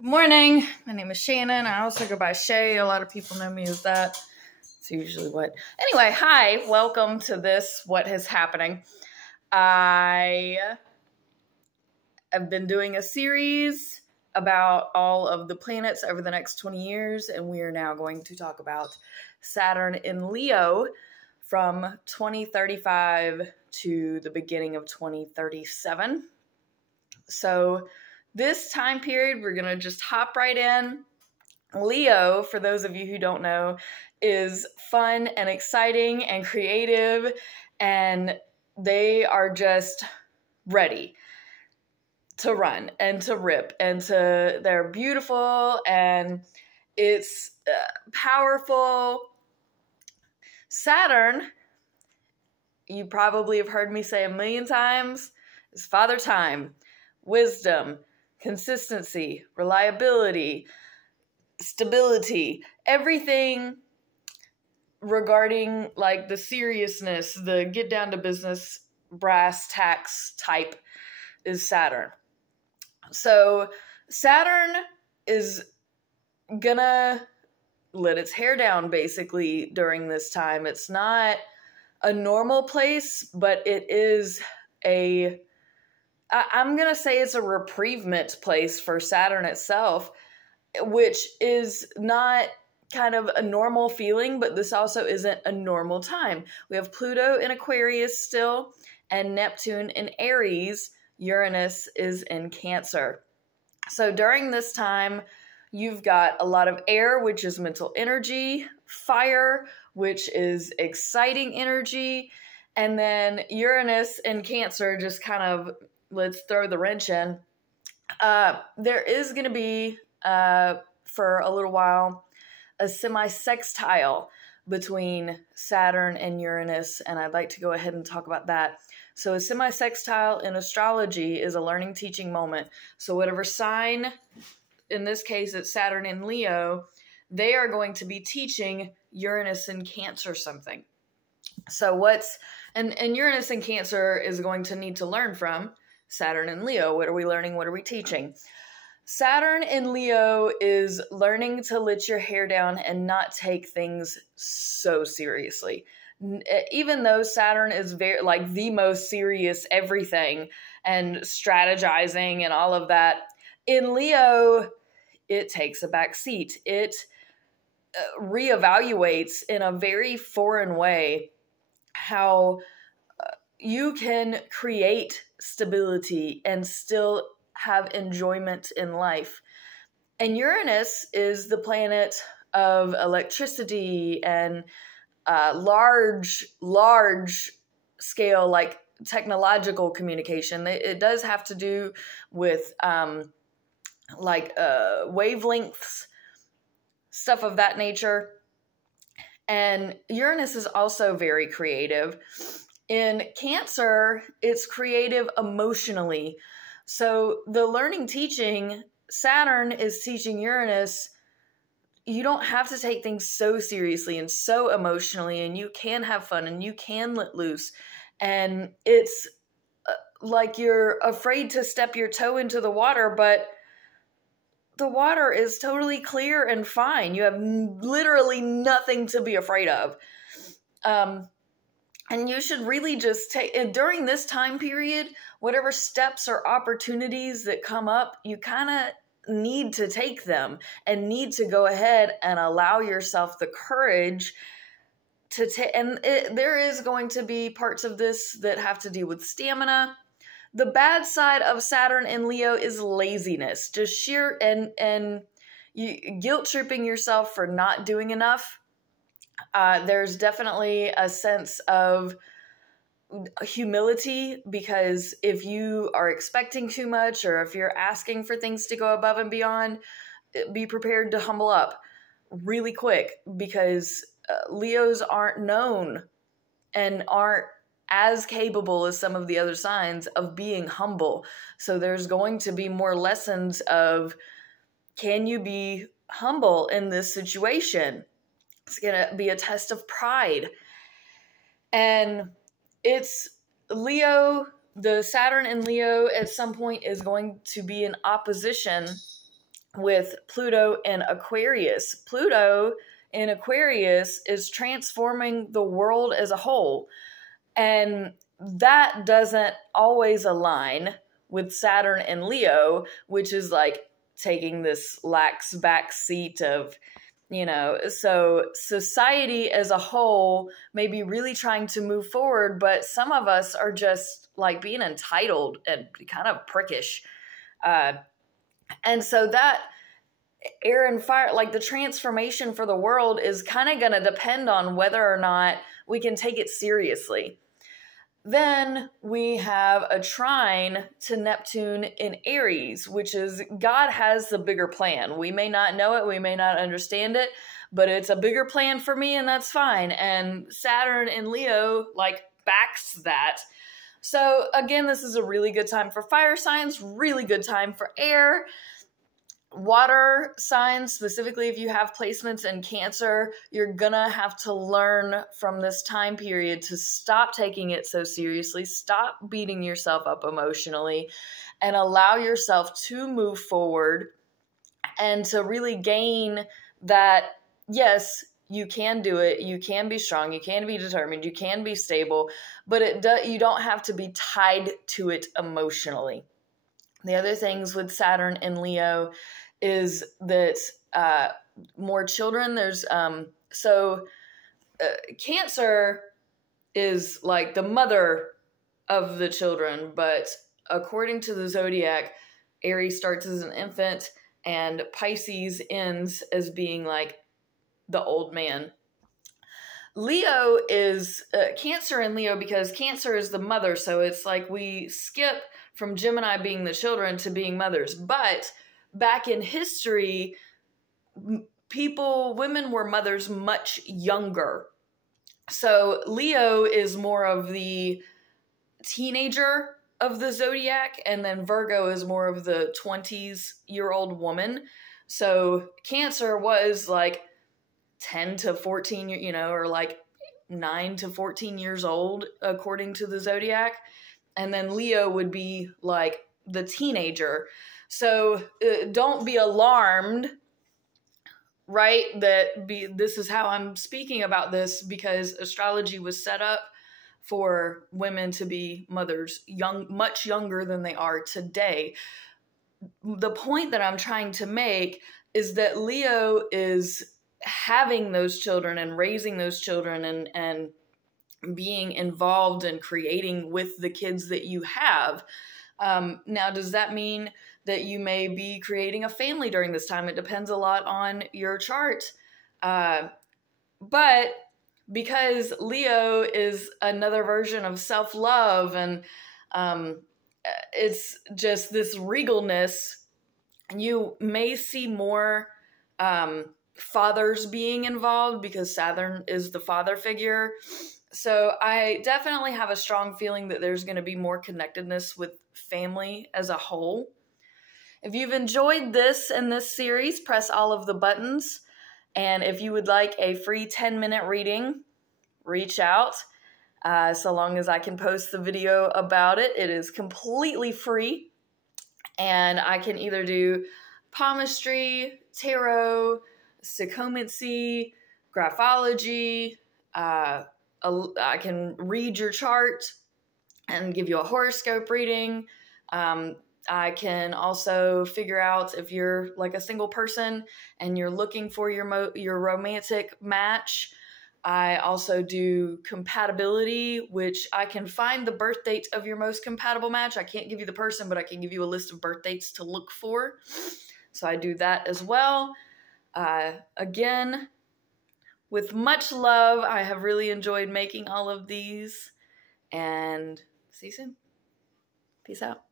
Good morning. My name is Shannon. I also go by Shay. A lot of people know me as that. It's usually what. Anyway, hi. Welcome to this What Is Happening. I have been doing a series about all of the planets over the next 20 years, and we are now going to talk about Saturn in Leo from 2035 to the beginning of 2037. So this time period, we're going to just hop right in. Leo, for those of you who don't know, is fun and exciting and creative, and they are just ready to run and to rip, and they're beautiful, and it's powerful. Saturn, you probably have heard me say a million times, is Father Time, wisdom, consistency, reliability, stability, everything regarding like the seriousness, the get down to business, brass tacks type is Saturn. So Saturn is gonna let its hair down basically during this time. It's not a normal place, but it is I'm going to say it's a reprievement place for Saturn itself, which is not kind of a normal feeling, but this also isn't a normal time. We have Pluto in Aquarius still, and Neptune in Aries. Uranus is in Cancer. So during this time, you've got a lot of air, which is mental energy, fire, which is exciting energy, and then Uranus in Cancer just kind of, let's throw the wrench in. There is going to be, for a little while, a semi-sextile between Saturn and Uranus, and I'd like to go ahead and talk about that. So a semi-sextile in astrology is a learning teaching moment. So whatever sign, in this case it's Saturn in Leo, they are going to be teaching Uranus in Cancer something. So and Uranus in Cancer is going to need to learn from Saturn in Leo. What are we learning? What are we teaching? Saturn in Leo is learning to let your hair down and not take things so seriously. Even though Saturn is very like the most serious everything and strategizing and all of that, in Leo, it takes a back seat. It reevaluates in a very foreign way how you can create stability and still have enjoyment in life. And Uranus is the planet of electricity and large scale, like technological communication. It does have to do with wavelengths, stuff of that nature. And Uranus is also very creative. In Cancer, it's creative emotionally. So the learning teaching, Saturn is teaching Uranus, you don't have to take things so seriously and so emotionally, and you can have fun and you can let loose. And it's like you're afraid to step your toe into the water, but the water is totally clear and fine. You have literally nothing to be afraid of. And you should really just take, during this time period, whatever steps or opportunities that come up, you kind of need to take them and need to go ahead and allow yourself the courage to take. And there is going to be parts of this that have to do with stamina. The bad side of Saturn in Leo is laziness, just sheer and guilt tripping yourself for not doing enough. There's definitely a sense of humility, because if you are expecting too much or if you're asking for things to go above and beyond, be prepared to humble up really quick, because Leos aren't known and aren't as capable as some of the other signs of being humble. So there's going to be more lessons of, can you be humble in this situation? It's going to be a test of pride. And it's Leo, the Saturn in Leo at some point is going to be in opposition with Pluto in Aquarius. Pluto in Aquarius is transforming the world as a whole. And that doesn't always align with Saturn in Leo, which is like taking this lax back seat of, so society as a whole may be really trying to move forward, but some of us are just like being entitled and kind of prickish. And so that air and fire, like the transformation for the world, is kind of going to depend on whether or not we can take it seriously. Then we have a trine to Neptune in Aries, which is God has the bigger plan. We may not know it, we may not understand it, but it's a bigger plan for me, and that's fine. And Saturn in Leo like backs that. So again, this is a really good time for fire signs, really good time for air. Water signs, specifically if you have placements in Cancer, you're gonna have to learn from this time period to stop taking it so seriously, stop beating yourself up emotionally, and allow yourself to move forward and to really gain that, yes, you can do it, you can be strong, you can be determined, you can be stable, but you don't have to be tied to it emotionally. The other things with Saturn in Leo is that more children, Cancer is like the mother of the children, but according to the zodiac, Aries starts as an infant and Pisces ends as being like the old man. Leo is Cancer and Leo, because Cancer is the mother, so it's like we skip from Gemini being the children to being mothers. But back in history, women were mothers much younger. So Leo is more of the teenager of the zodiac, and then Virgo is more of the 20s-year-old woman. So Cancer was like 10 to 14, or like 9 to 14 years old, according to the zodiac. And then Leo would be like the teenager. So don't be alarmed, right? This is how I'm speaking about this, because astrology was set up for women to be mothers much younger than they are today. The point that I'm trying to make is that Leo is having those children and raising those children and being involved and creating with the kids that you have. Now, does that mean that you may be creating a family during this time? It depends a lot on your chart. But because Leo is another version of self-love, and it's just this regalness, you may see more fathers being involved, because Saturn is the father figure. So I definitely have a strong feeling that there's going to be more connectedness with family as a whole. If you've enjoyed this and this series, press all of the buttons. And if you would like a free 10-minute reading, reach out. So long as I can post the video about it, it is completely free. And I can either do palmistry, tarot, psychomancy, graphology. I can read your chart and give you a horoscope reading. I can also figure out if you're like a single person and you're looking for your romantic match. I also do compatibility, which I can find the birth date of your most compatible match. I can't give you the person, but I can give you a list of birth dates to look for. So I do that as well. Again, with much love, I have really enjoyed making all of these, and see you soon. Peace out.